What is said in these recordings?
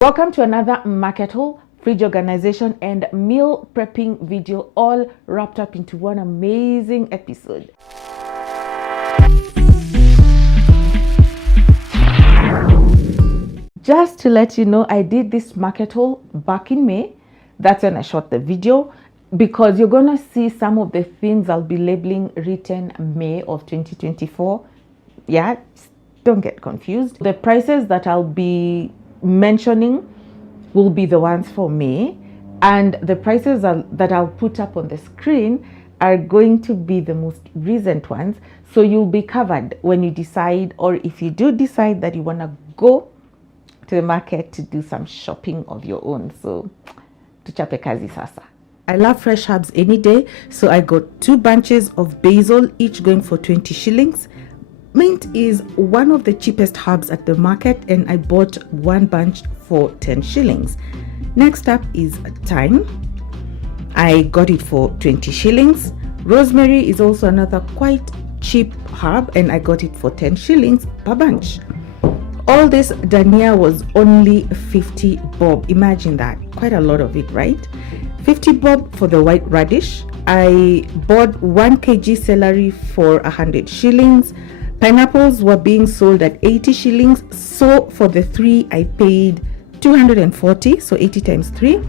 Welcome to another market haul, fridge organization and meal prepping video, all wrapped up into one amazing episode. Just to let you know, I did this market haul back in May. That's when I shot the video, because you're gonna see some of the things I'll be labeling written May of 2024. Yeah, don't get confused. The prices that I'll be mentioning will be the ones for May, and the prices that I'll put up on the screen are going to be the most recent ones, so you'll be covered when you decide, or if you do decide that you want to go to the market to do some shopping of your own. So tuchape kazi sasa. I love fresh herbs any day, so I got 2 bunches of basil, each going for 20 shillings. Mint is one of the cheapest herbs at the market, and I bought 1 bunch for 10 shillings. Next up is thyme. I got it for 20 shillings. Rosemary is also another quite cheap herb, and I got it for 10 shillings per bunch. All this dania was only 50 bob. Imagine that. Quite a lot of it, right? 50 bob for the white radish. I bought 1 kg celery for 100 shillings. Pineapples were being sold at 80 shillings. So for the 3, I paid 240. So 80 times 3.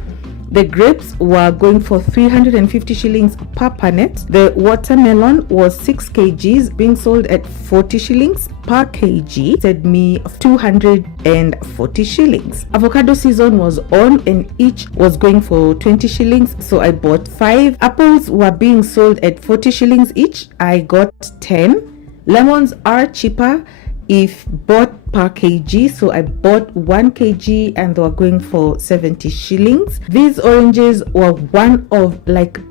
The grapes were going for 350 shillings per punnet. The watermelon was 6 kgs being sold at 40 shillings per kg. Said me 240 shillings. Avocado season was on, and each was going for 20 shillings. So I bought 5. Apples were being sold at 40 shillings each. I got 10. Lemons are cheaper if bought per kg, so I bought 1 kg and they were going for 70 shillings. These oranges were one of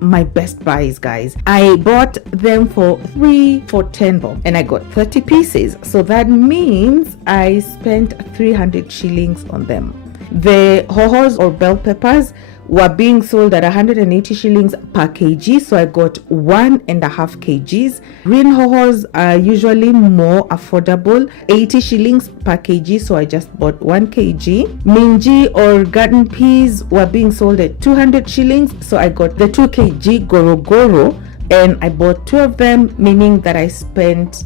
my best buys, guys. I bought them for 3 for 10 bob, and I got 30 pieces, so that means I spent 300 shillings on them. The hohos or bell peppers were being sold at 180 shillings per kg, so I got 1.5 kgs. Green hohos are usually more affordable, 80 shillings per kg, so I just bought 1 kg. Minji or garden peas were being sold at 200 shillings, so I got the 2 kg goro, and I bought 2 of them, meaning that I spent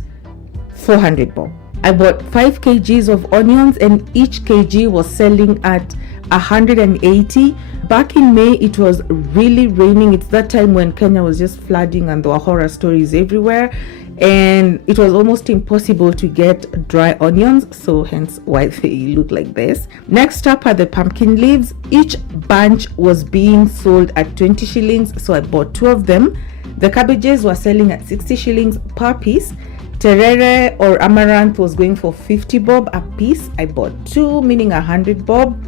400 bob. I bought 5 kgs of onions, and each kg was selling at 180. Back in May, it was really raining. It's that time when Kenya was just flooding and there were horror stories everywhere, and it was almost impossible to get dry onions, so hence why they look like this. Next up are the pumpkin leaves. Each bunch was being sold at 20 shillings, so I bought 2 of them. The cabbages were selling at 60 shillings per piece. Terere or amaranth was going for 50 bob a piece. I bought 2, meaning 100 bob.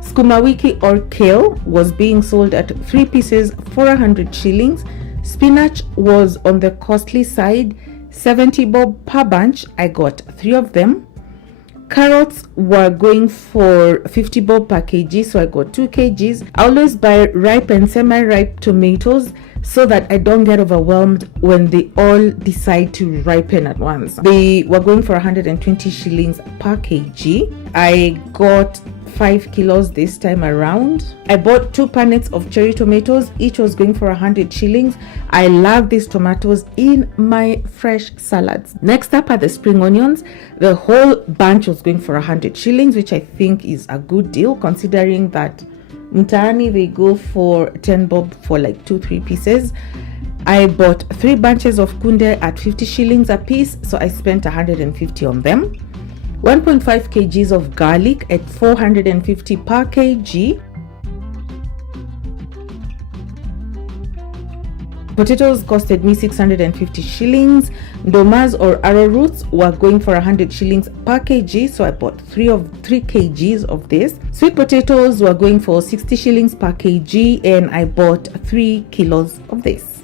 Skuma wiki or kale was being sold at 3 pieces for 100 shillings. Spinach was on the costly side, 70 bob per bunch. I got 3 of them. Carrots were going for 50 bob per kg, so I got 2 kgs. I always buy ripe and semi-ripe tomatoes so that I don't get overwhelmed when they all decide to ripen at once. They were going for 120 shillings per kg. I got 5 kilos this time around. I bought 2 punnets of cherry tomatoes. Each was going for 100 shillings. I love these tomatoes in my fresh salads. Next up are the spring onions. The whole bunch was going for 100 shillings, which I think is a good deal considering that mtaani they go for 10 bob for 2-3 pieces. I bought 3 bunches of kunde at 50 shillings a piece, so I spent 150 on them. 1.5 kgs of garlic at 450 per kg. Potatoes costed me 650 shillings. Ndomas or arrowroots were going for 100 shillings per kg, so I bought 3 kgs of this. Sweet potatoes were going for 60 shillings per kg, and I bought 3 kilos of this,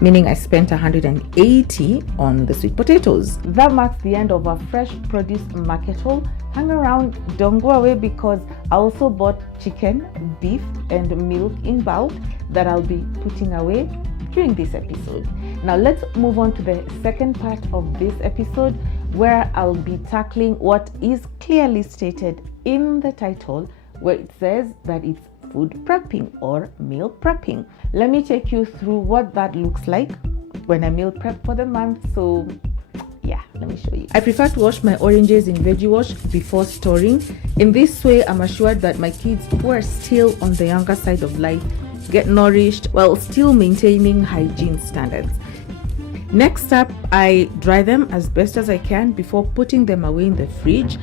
meaning I spent 180 on the sweet potatoes. That marks the end of our fresh produce market haul. Hang around, don't go away, because I also bought chicken, beef and milk in bulk that I'll be putting away during this episode. Now let's move on to the second part of this episode, where I'll be tackling what is clearly stated in the title, where it says that it's food prepping or meal prepping. Let me take you through what that looks like when I meal prep for the month. So yeah, let me show you. I prefer to wash my oranges in veggie wash before storing. In this way, I'm assured that my kids who are still on the younger side of life get nourished while still maintaining hygiene standards. Next up, I dry them as best as I can before putting them away in the fridge.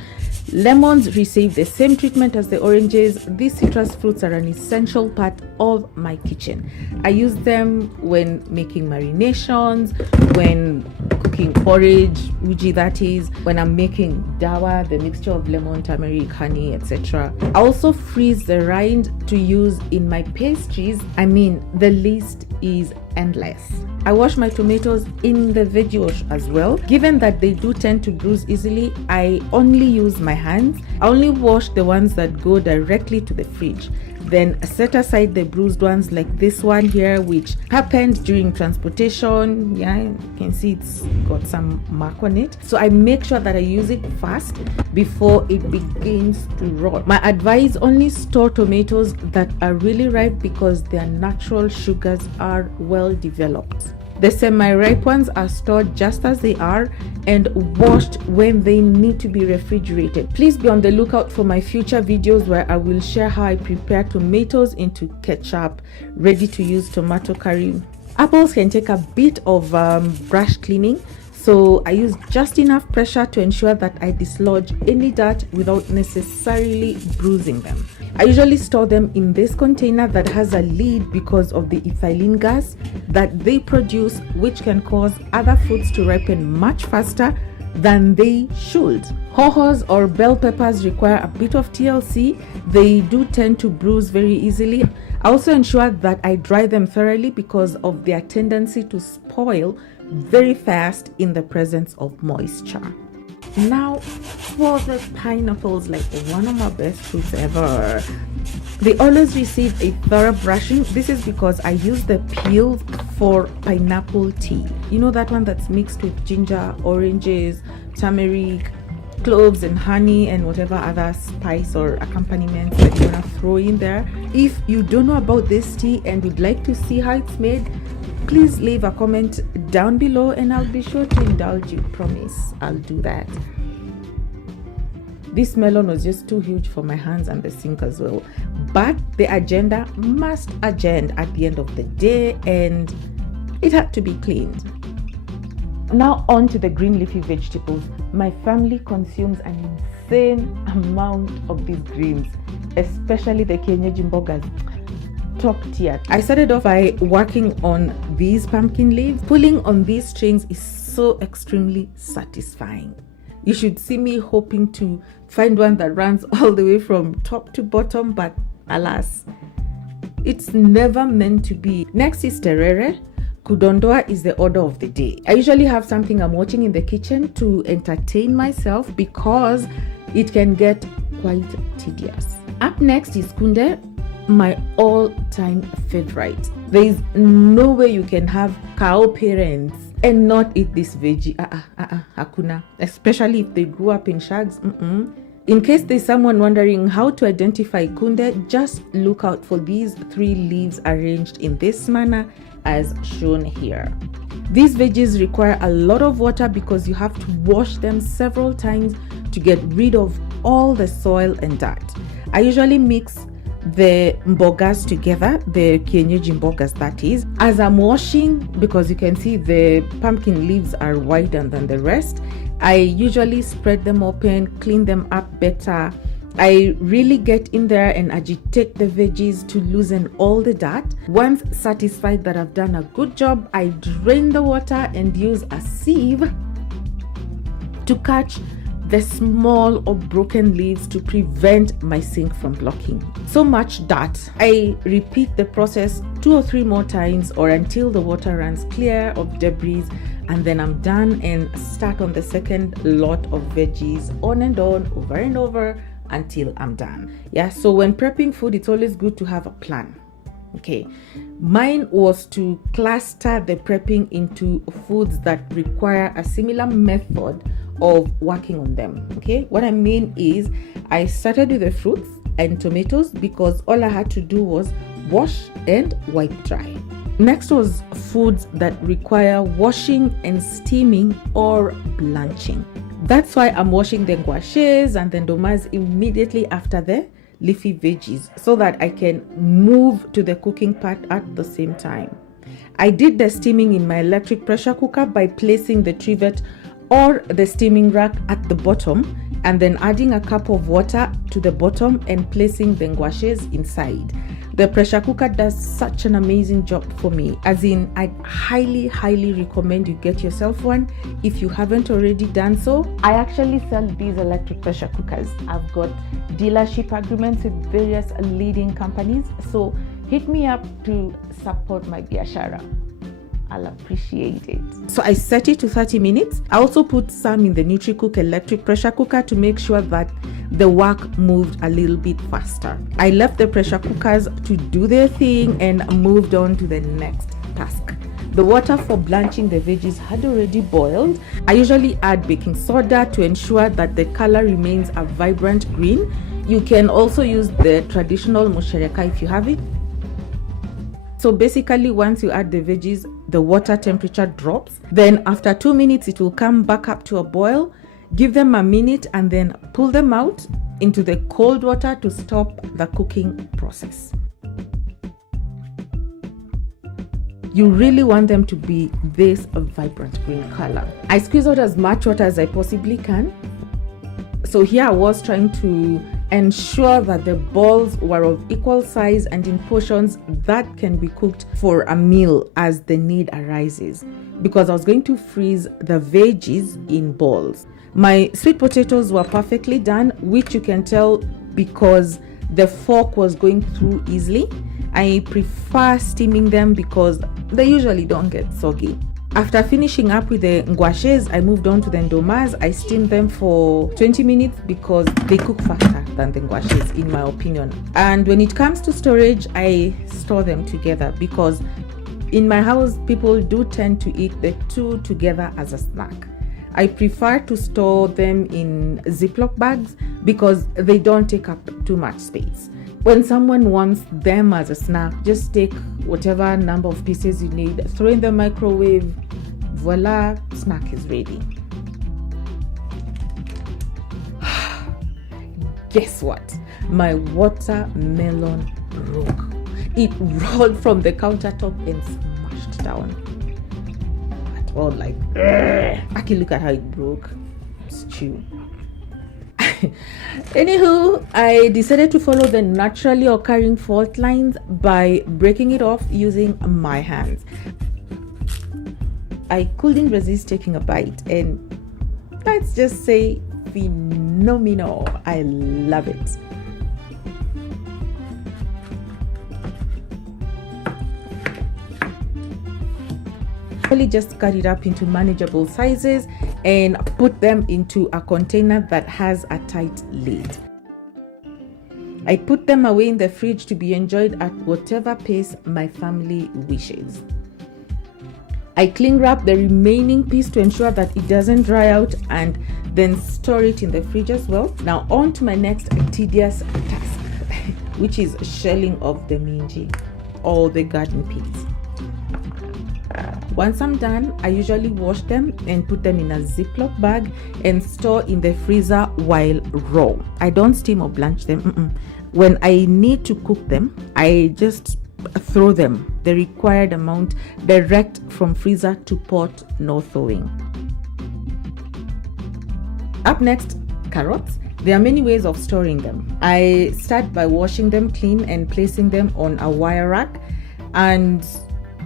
Lemons receive the same treatment as the oranges. These citrus fruits are an essential part of my kitchen. I use them when making marinations, when cooking porridge, uji that is, when I'm making dawa, the mixture of lemon, turmeric, honey, etc. I also freeze the rind to use in my pastries. I mean, the list is endless. I wash my tomatoes in the veggie wash as well. Given that they do tend to bruise easily, I only use my hands. I only wash the ones that go directly to the fridge. Then set aside the bruised ones like this one here, which happened during transportation. Yeah, you can see it's got some mark on it. So I make sure that I use it fast before it begins to rot. My advice: only store tomatoes that are really ripe because their natural sugars are well developed. The semi-ripe ones are stored just as they are and washed when they need to be refrigerated. Please be on the lookout for my future videos where I will share how I prepare tomatoes into ketchup, ready to use tomato curry. Apples can take a bit of brush cleaning, so I use just enough pressure to ensure that I dislodge any dirt without necessarily bruising them. I usually store them in this container that has a lid because of the ethylene gas that they produce, which can cause other fruits to ripen much faster than they should. Hohos or bell peppers require a bit of TLC. They do tend to bruise very easily. I also ensure that I dry them thoroughly because of their tendency to spoil very fast in the presence of moisture. Now for the pineapples, like one of my best fruits ever. They always receive a thorough brushing. This is because I use the peel for pineapple tea. You know, that one that's mixed with ginger, oranges, turmeric, cloves and honey and whatever other spice or accompaniments that you want to throw in there. If you don't know about this tea and would like to see how it's made, please leave a comment down below and I'll be sure to indulge you. Promise, I'll do that. This melon was just too huge for my hands and the sink as well. But the agenda must agenda at the end of the day and it had to be cleaned. Now on to the green leafy vegetables. My family consumes an insane amount of these greens, especially the kienyeji mbogas. Top tier. I started off by working on these pumpkin leaves. Pulling on these strings is so extremely satisfying. You should see me hoping to find one that runs all the way from top to bottom, but alas, it's never meant to be. Next is terere. Kudondoa is the order of the day. I usually have something I'm watching in the kitchen to entertain myself because it can get quite tedious. Up next is kunde, my all-time favorite. There is no way you can have cow parents and not eat this veggie. Hakuna. Especially if they grew up in shags. In case there's someone wondering how to identify kunde, just look out for these 3 leaves arranged in this manner as shown here. These veggies require a lot of water because you have to wash them several times to get rid of all the soil and dirt. I usually mix the mbogas together, the kienyeji mbogas that is, as I'm washing, because you can see the pumpkin leaves are wider than the rest. I usually spread them open, clean them up better. I really get in there and agitate the veggies to loosen all the dirt. Once satisfied that I've done a good job, I drain the water and use a sieve to catch the small or broken leaves to prevent my sink from blocking. So much dirt. I repeat the process 2 or 3 more times or until the water runs clear of debris, and then I'm done and start on the second lot of veggies on and on, over and over until I'm done. Yeah, so when prepping food, it's always good to have a plan. Okay, mine was to cluster the prepping into foods that require a similar method of working on them. Okay, what I mean is I started with the fruits, and tomatoes because all I had to do was wash and wipe dry. Next was foods that require washing and steaming or blanching. That's why I'm washing the ngwashes and the ndomas immediately after the leafy veggies so that I can move to the cooking part at the same time. I did the steaming in my electric pressure cooker by placing the trivet or the steaming rack at the bottom and then adding a cup of water to the bottom and placing the ngwashes inside. The pressure cooker does such an amazing job for me. As in, I highly recommend you get yourself one if you haven't already done so. I actually sell these electric pressure cookers. I've got dealership agreements with various leading companies. So hit me up to support my biashara. I'll appreciate it. So I set it to 30 minutes. I also put some in the NutriCook electric pressure cooker to make sure that the work moved a little bit faster. I left the pressure cookers to do their thing and moved on to the next task. The water for blanching the veggies had already boiled. I usually add baking soda to ensure that the color remains a vibrant green. You can also use the traditional mushereka if you have it. So basically, once you add the veggies, the water temperature drops. Then after 2 minutes, it will come back up to a boil. Give them a minute and then pull them out into the cold water to stop the cooking process. You really want them to be this vibrant green color. I squeeze out as much water as I possibly can. So here I was trying to ensure that the balls were of equal size and in portions that can be cooked for a meal as the need arises, because I was going to freeze the veggies in balls. My sweet potatoes were perfectly done, which you can tell because the fork was going through easily. I prefer steaming them because they usually don't get soggy. After finishing up with the ngwashes, I moved on to the ndomas. I steamed them for 20 minutes because they cook faster than the ngwashes, in my opinion. And when it comes to storage, I store them together because in my house, people do tend to eat the two together as a snack. I prefer to store them in Ziploc bags because they don't take up too much space. When someone wants them as a snack, just take whatever number of pieces you need, throw in the microwave, voila, snack is ready. Guess what? My watermelon broke. It rolled from the countertop and smashed down. At all, like, Aki, look at how it broke. Stew. Anywho, I decided to follow the naturally occurring fault lines by breaking it off using my hands. I couldn't resist taking a bite, and let's just say phenomenal. I love it. I just cut it up into manageable sizes and put them into a container that has a tight lid. I put them away in the fridge to be enjoyed at whatever pace my family wishes. I cling wrap the remaining piece to ensure that it doesn't dry out and then store it in the fridge as well. Now on to my next tedious task, which is shelling of the minji or the garden peas. Once I'm done, I usually wash them and put them in a Ziploc bag and store in the freezer while raw. I don't steam or blanch them. When I need to cook them, I just throw them the required amount direct from freezer to pot, no thawing. Up next, carrots. There are many ways of storing them. I start by washing them clean and placing them on a wire rack, and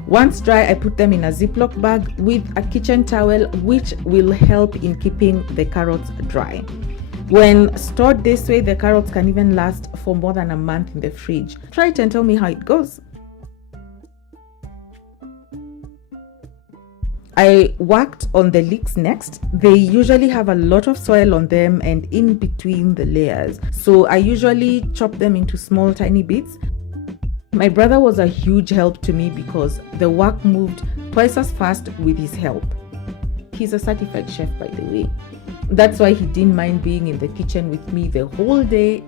once dry, I put them in a Ziploc bag with a kitchen towel, which will help in keeping the carrots dry. When stored this way, the carrots can even last for more than a month in the fridge. Try it and tell me how it goes. I worked on the leeks next. They usually have a lot of soil on them and in between the layers. So I usually chop them into small tiny bits. My brother was a huge help to me because the work moved twice as fast with his help. He's a certified chef, by the way. That's why he didn't mind being in the kitchen with me the whole day.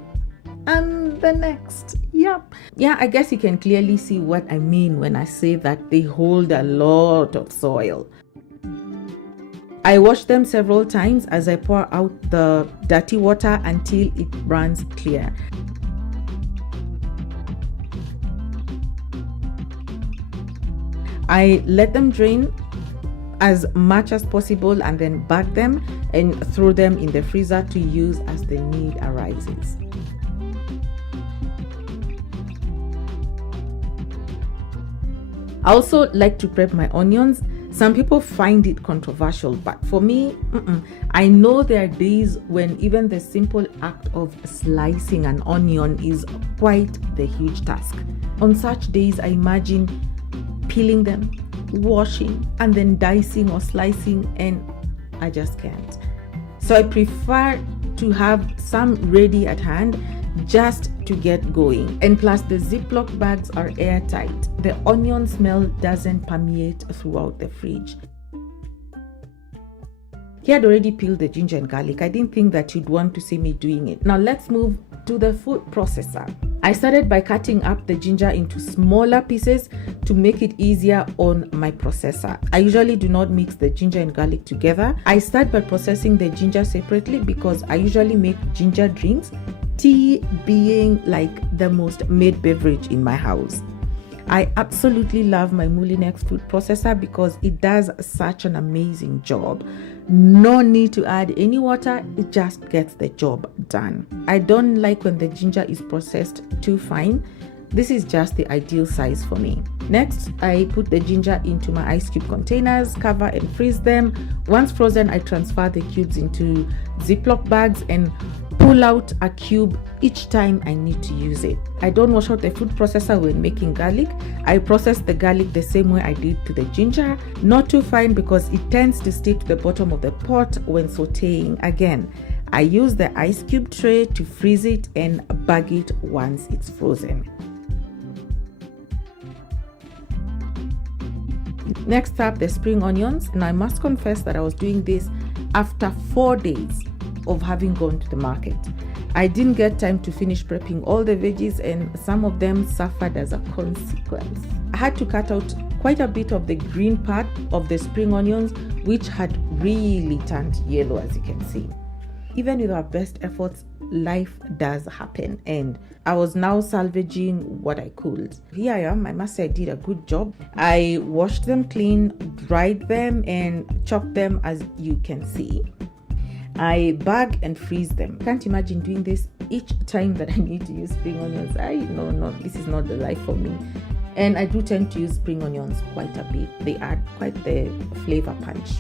And the next. Yep. Yeah, I guess you can clearly see what I mean when I say that they hold a lot of soil. I wash them several times as I pour out the dirty water until it runs clear. I let them drain as much as possible and then bag them and throw them in the freezer to use as the need arises. I also like to prep my onions. Some people find it controversial, but for me, I know there are days when even the simple act of slicing an onion is quite the huge task. On such days, I imagine peeling them, washing, and then dicing or slicing, and I just can't. So I prefer to have some ready at hand just to get going. And plus the Ziploc bags are airtight. The onion smell doesn't permeate throughout the fridge. He had already peeled the ginger and garlic. I didn't think that you'd want to see me doing it. Now let's move to the food processor. I started by cutting up the ginger into smaller pieces to make it easier on my processor. I usually do not mix the ginger and garlic together. I start by processing the ginger separately because I usually make ginger drinks, tea being like the most made beverage in my house. I absolutely love my Moulinex food processor because it does such an amazing job. No need to add any water, it just gets the job done. I don't like when the ginger is processed too fine. This is just the ideal size for me. Next, I put the ginger into my ice cube containers, cover and freeze them. Once frozen, I transfer the cubes into Ziploc bags and pull out a cube each time I need to use it. I don't wash out the food processor when making garlic. I process the garlic the same way I did to the ginger, not too fine because it tends to stick to the bottom of the pot when sauteing. Again, I use the ice cube tray to freeze it and bag it once it's frozen. Next up, the spring onions, and I must confess that I was doing this after 4 days of having gone to the market. I didn't get time to finish prepping all the veggies and some of them suffered as a consequence. I had to cut out quite a bit of the green part of the spring onions, which had really turned yellow, as you can see. Even with our best efforts, life does happen, and I was now salvaging what I could. Here I am. I must say I did a good job. I washed them clean, dried them, and chopped them, as you can see. I bag and freeze them. Can't imagine doing this each time that I need to use spring onions. No, this is not the life for me. And I do tend to use spring onions quite a bit. They add quite the flavor punch.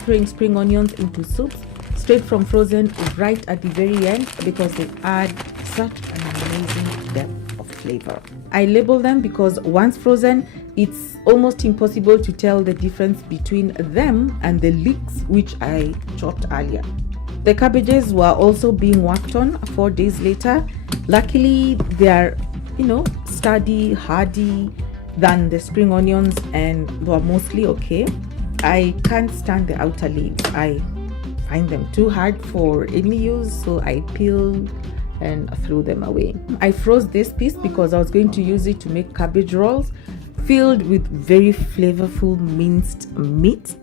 Throwing spring onions into soups straight from frozen right at the very end because they add such an amazing depth of flavor. I label them because once frozen, it's almost impossible to tell the difference between them and the leeks which I chopped earlier. The cabbages were also being worked on 4 days later. Luckily, they are, sturdy, hardy than the spring onions and were mostly okay. I can't stand the outer leaves. I find them too hard for any use, so I peel and threw them away. I froze this piece because I was going to use it to make cabbage rolls filled with very flavorful minced meat.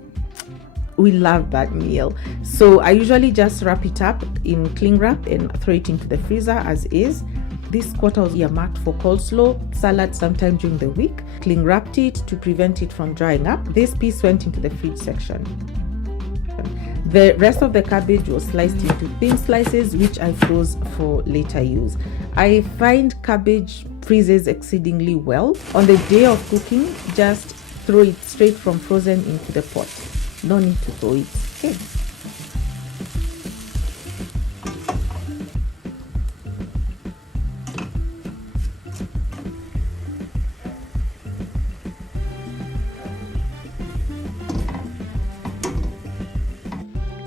We love that meal. So I usually just wrap it up in cling wrap and throw it into the freezer as is. This quarter was earmarked for coleslaw salad sometime during the week. Cling wrapped it to prevent it from drying up. This piece went into the fridge section. The rest of the cabbage was sliced into thin slices, which I froze for later use. I find cabbage freezes exceedingly well. On the day of cooking, just throw it straight from frozen into the pot. No need to throw it. Okay.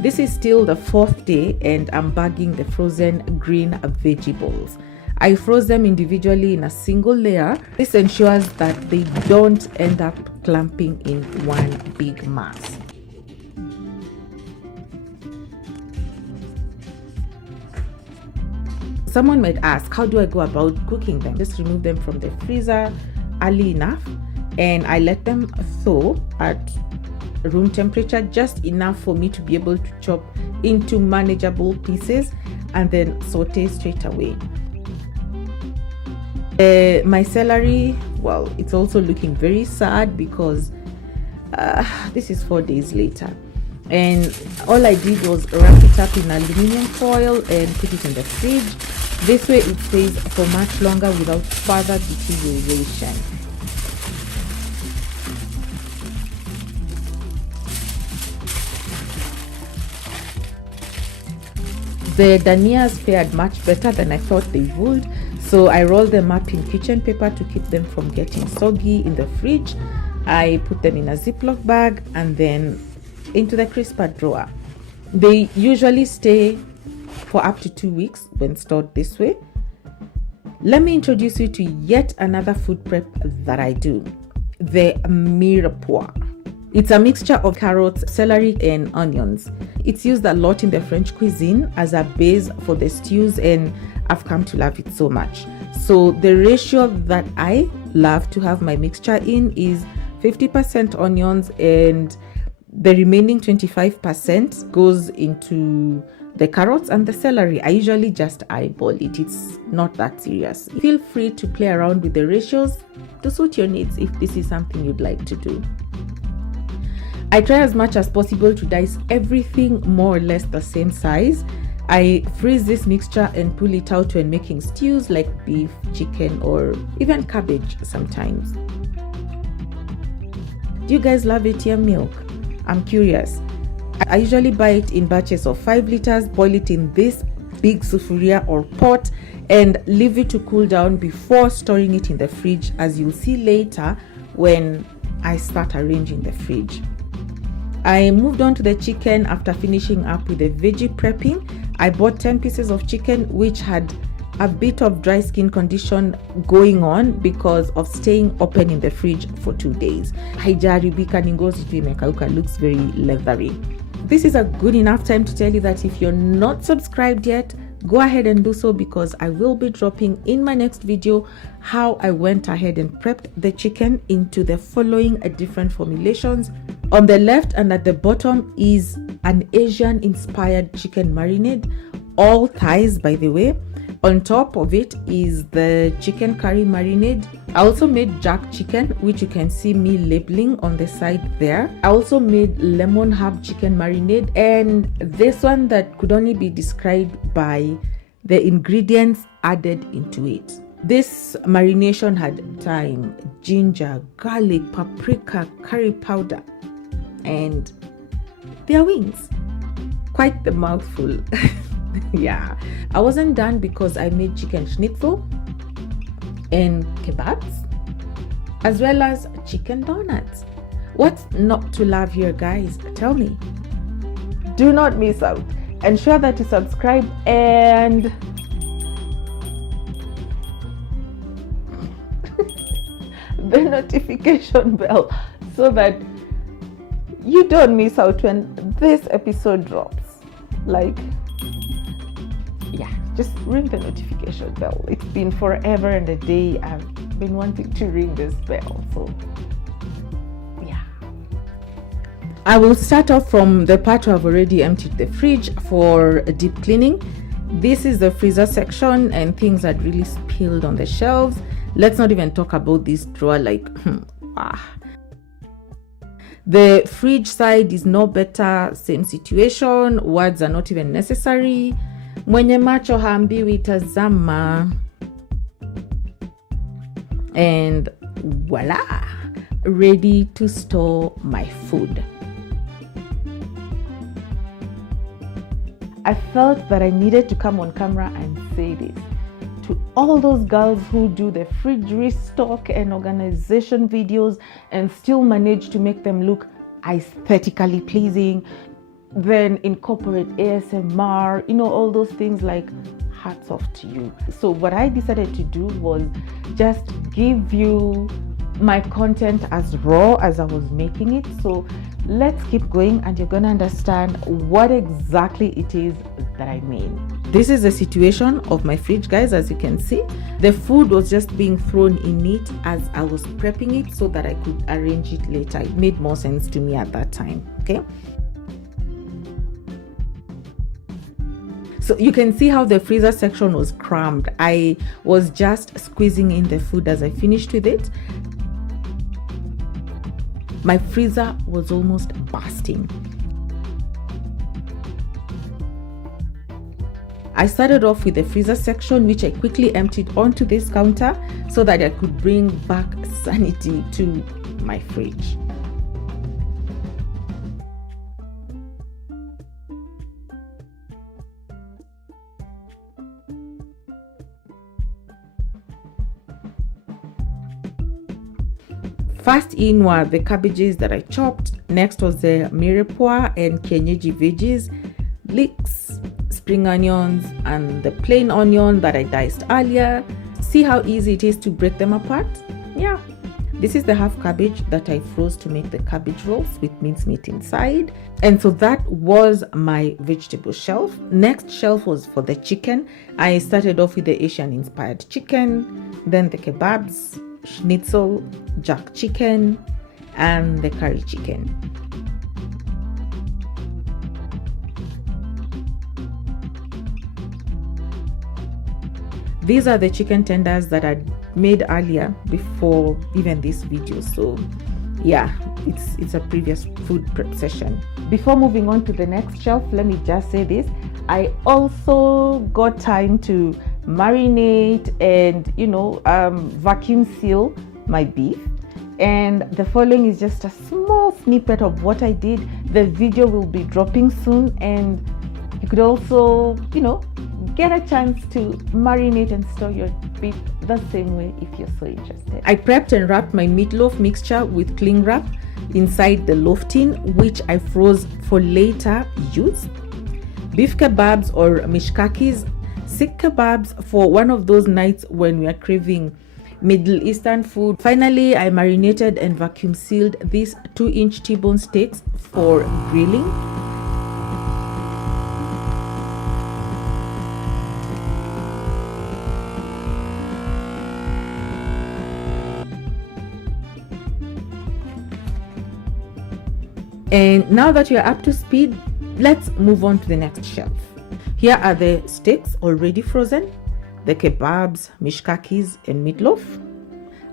This is still the 4th day and I'm bagging the frozen green vegetables. I froze them individually in a single layer. This ensures that they don't end up clumping in one big mass. someone might ask, how do I go about cooking them? Just remove them from the freezer early enough, and I let them thaw at room temperature, just enough for me to be able to chop into manageable pieces and then saute straight away. My celery, well, it's also looking very sad because this is 4 days later, and all I did was wrap it up in aluminum foil and put it in the fridge. This way it stays for much longer without further deterioration. The danias fared much better than I thought they would, so I rolled them up in kitchen paper to keep them from getting soggy in the fridge. I put them in a Ziploc bag and then into the crisper drawer. They usually stay for up to 2 weeks when stored this way. Let me introduce you to yet another food prep that I do, the mirepoix. It's a mixture of carrots, celery, and onions. It's used a lot in the French cuisine as a base for the stews, and I've come to love it so much. So the ratio that I love to have my mixture in is 50% onions, and the remaining 25% goes into the carrots and the celery. I usually just eyeball it. It's not that serious. Feel free to play around with the ratios to suit your needs if this is something you'd like to do. I try as much as possible to dice everything more or less the same size. I freeze this mixture and pull it out when making stews like beef, chicken, or even cabbage sometimes. Do you guys love ATM milk? I'm curious. I usually buy it in batches of 5 liters, boil it in this big sufuria or pot, and leave it to cool down before storing it in the fridge, as you'll see later when I start arranging the fridge. I moved on to the chicken after finishing up with the veggie prepping. I bought 10 pieces of chicken which had a bit of dry skin condition going on because of staying open in the fridge for 2 days. Haijaribika ni ngozi tu imekauka, looks very leathery. This is a good enough time to tell you that if you're not subscribed yet, go ahead and do so, because I will be dropping in my next video how I went ahead and prepped the chicken into the following different formulations. On the left and at the bottom is an Asian inspired chicken marinade, all thighs by the way. On top of it is the chicken curry marinade. I also made jack chicken, which you can see me labeling on the side there. I also made lemon herb chicken marinade, and this one that could only be described by the ingredients added into it. This marination had thyme, ginger, garlic, paprika, curry powder, and their wings. Quite the mouthful. Yeah, I wasn't done because I made chicken schnitzel and kebabs, as well as chicken donuts. What's not to love here, guys? Tell me. Do not miss out. Ensure that you subscribe and the notification bell so that you don't miss out when this episode drops. Like, yeah, just ring the notification bell. It's been forever and a day I've been wanting to ring this bell, so yeah. I will start off from the part where I've already emptied the fridge for a deep cleaning. This is the freezer section, and things had really spilled on the shelves. Let's not even talk about this drawer, like the fridge side is no better, same situation. Words are not even necessary. Mwenye macho haambiwi tazama. And voila, ready to store my food. I felt that I needed to come on camera and say this to all those girls who do the fridge restock and organization videos and still manage to make them look aesthetically pleasing, then incorporate ASMR, all those things. Like, hats off to you. So what I decided to do was just give you my content as raw as I was making it. So let's keep going and you're gonna understand what exactly it is that I mean. This is the situation of my fridge, guys. As you can see, the food was just being thrown in it as I was prepping it so that I could arrange it later. It made more sense to me at that time. Okay, so you can see how the freezer section was crammed. I was just squeezing in the food as I finished with it. My freezer was almost bursting. I started off with the freezer section, which I quickly emptied onto this counter so that I could bring back sanity to my fridge. First in were the cabbages that I chopped. Next was the mirepoix and kienyeji veggies, leeks, spring onions, and the plain onion that I diced earlier. See how easy it is to break them apart? Yeah. This is the half cabbage that I froze to make the cabbage rolls with mincemeat inside. And so that was my vegetable shelf. Next shelf was for the chicken. I started off with the Asian inspired chicken, then the kebabs, schnitzel, jack chicken, and the curry chicken. These are the chicken tenders that I made earlier before even this video. So yeah, it's a previous food prep session. Before moving on to the next shelf, let me just say this. I also got time to marinate and vacuum seal my beef, and the following is just a small snippet of what I did. The video will be dropping soon, and you could also get a chance to marinate and store your beef the same way if you're so interested. I prepped and wrapped my meatloaf mixture with cling wrap inside the loaf tin, which I froze for later use. Beef kebabs or mishkakis, sikh kebabs for one of those nights when we are craving Middle Eastern food. Finally, I marinated and vacuum sealed these 2-inch T-bone steaks for grilling. And now that you're up to speed, let's move on to the next shelf. Here are the steaks already frozen, the kebabs, mishkakis, and meatloaf.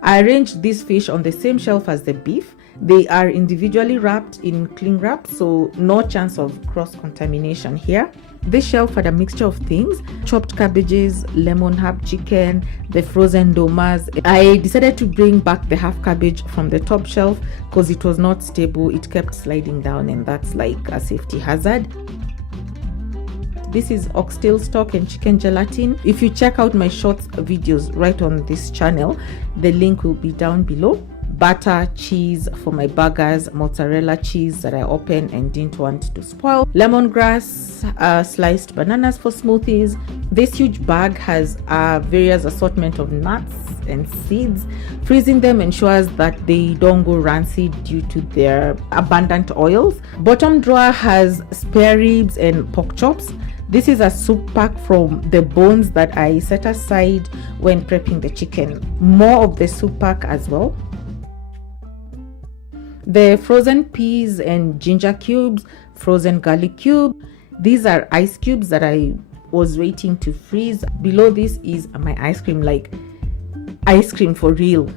I arranged these fish on the same shelf as the beef. They are individually wrapped in cling wrap, so no chance of cross-contamination here. This shelf had a mixture of things: chopped cabbages, lemon herb chicken, the frozen domas. I decided to bring back the half cabbage from the top shelf because it was not stable. It kept sliding down, and that's like a safety hazard. This is oxtail stock and chicken gelatin. If you check out my shorts videos right on this channel, the link will be down below. Butter, cheese for my burgers, mozzarella cheese that I opened and didn't want to spoil, lemongrass, sliced bananas for smoothies. This huge bag has various assortment of nuts and seeds. Freezing them ensures that they don't go rancid due to their abundant oils. Bottom drawer has spare ribs and pork chops. This is a soup pack from the bones that I set aside when prepping the chicken. More of the soup pack as well. The frozen peas and ginger cubes, frozen garlic cube. These are ice cubes that I was waiting to freeze. Below this is my ice cream, like ice cream for real.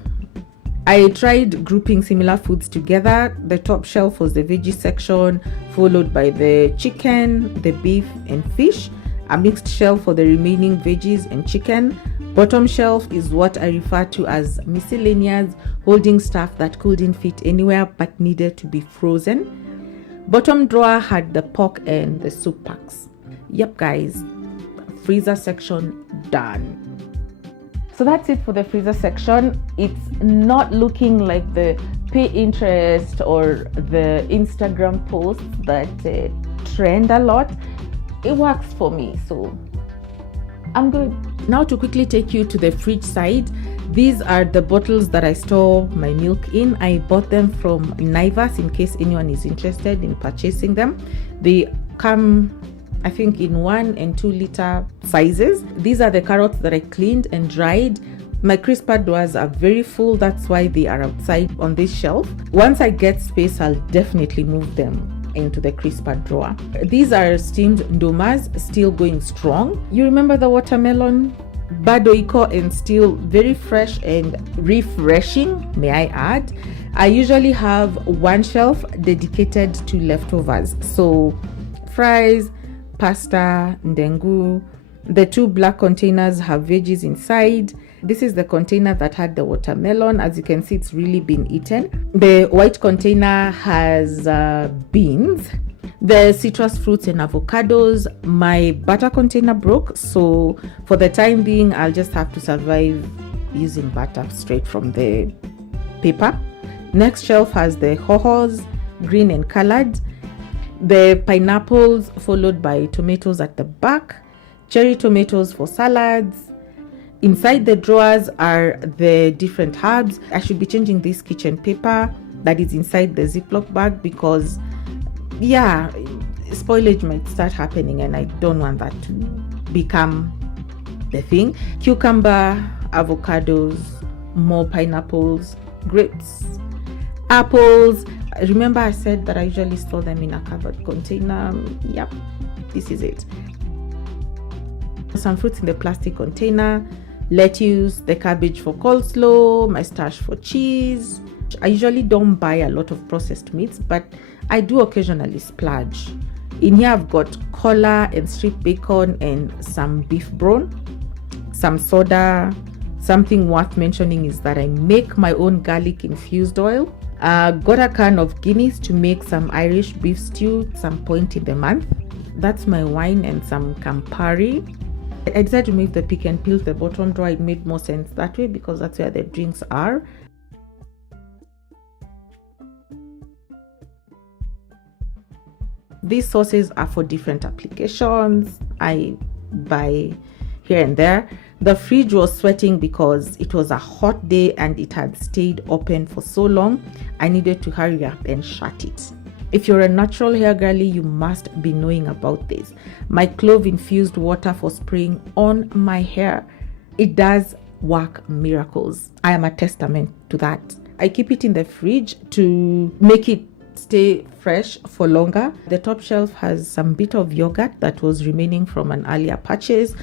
I tried grouping similar foods together. The top shelf was the veggie section, followed by the chicken, the beef, and fish. A mixed shelf for the remaining veggies and chicken. Bottom shelf is what I refer to as miscellaneous, holding stuff that couldn't fit anywhere but needed to be frozen. Bottom drawer had the pork and the soup packs. Yep guys, freezer section done. So that's it for the freezer section. It's not looking like the Pinterest or the Instagram posts that trend a lot. It works for me, so I'm good. Now to quickly take you to the fridge side, these are the bottles that I store my milk in. I bought them from Naivas in case anyone is interested in purchasing them. They come I think in 1 and 2 liter sizes. These are the carrots that I cleaned and dried. My crisper drawers are very full, that's why they are outside on this shelf. Once I get space, I'll definitely move them into the crisper drawer. These are steamed ndomas, still going strong. You remember the watermelon? Bado iko and still very fresh and refreshing, may I add. I usually have one shelf dedicated to leftovers. So fries, pasta, ndengu. The 2 black containers have veggies inside. This is the container that had the watermelon. As you can see, it's really been eaten. The white container has beans, the citrus fruits and avocados. My butter container broke, so for the time being, I'll just have to survive using butter straight from the paper. Next shelf has the hohos, green and colored, the pineapples, followed by tomatoes at the back, cherry tomatoes for salads. Inside the drawers are the different herbs. I should be changing this kitchen paper that is inside the Ziploc bag because, yeah, spoilage might start happening and I don't want that to become the thing. Cucumber, avocados, more pineapples, grapes, apples. Remember I said that I usually store them in a covered container. Yep, this is it. Some fruits in the plastic container, lettuce, the cabbage for coleslaw, my stash for cheese. I usually don't buy a lot of processed meats, but I do occasionally splurge. In here I've got collar and strip bacon and some beef brawn, some soda. Something worth mentioning is that I make my own garlic infused oil. Got a can of Guinness to make some Irish beef stew some point in the month. That's my wine and some Campari. I decided to make the pick and peel the bottom drawer. It made more sense that way because that's where the drinks are. These sauces are for different applications. I buy here and there. The fridge was sweating because it was a hot day and it had stayed open for so long. I needed to hurry up and shut it. If you're a natural hair girly, you must be knowing about this. My clove infused water for spraying on my hair. It does work miracles. I am a testament to that. I keep it in the fridge to make it stay fresh for longer. The top shelf has some bit of yogurt that was remaining from an earlier purchase,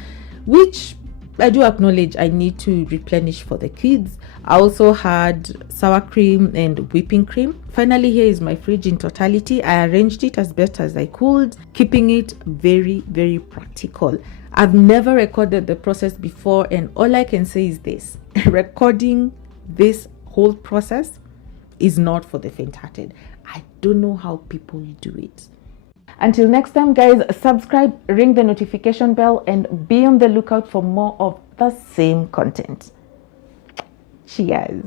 which I do acknowledge I need to replenish for the kids. I also had sour cream and whipping cream. Finally, here is my fridge in totality. I arranged it as best as I could, keeping it very, very practical. I've never recorded the process before, and all I can say is this: recording this whole process is not for the faint-hearted. I don't know how people do it. Until next time, guys, subscribe, ring the notification bell, and be on the lookout for more of the same content. Cheers.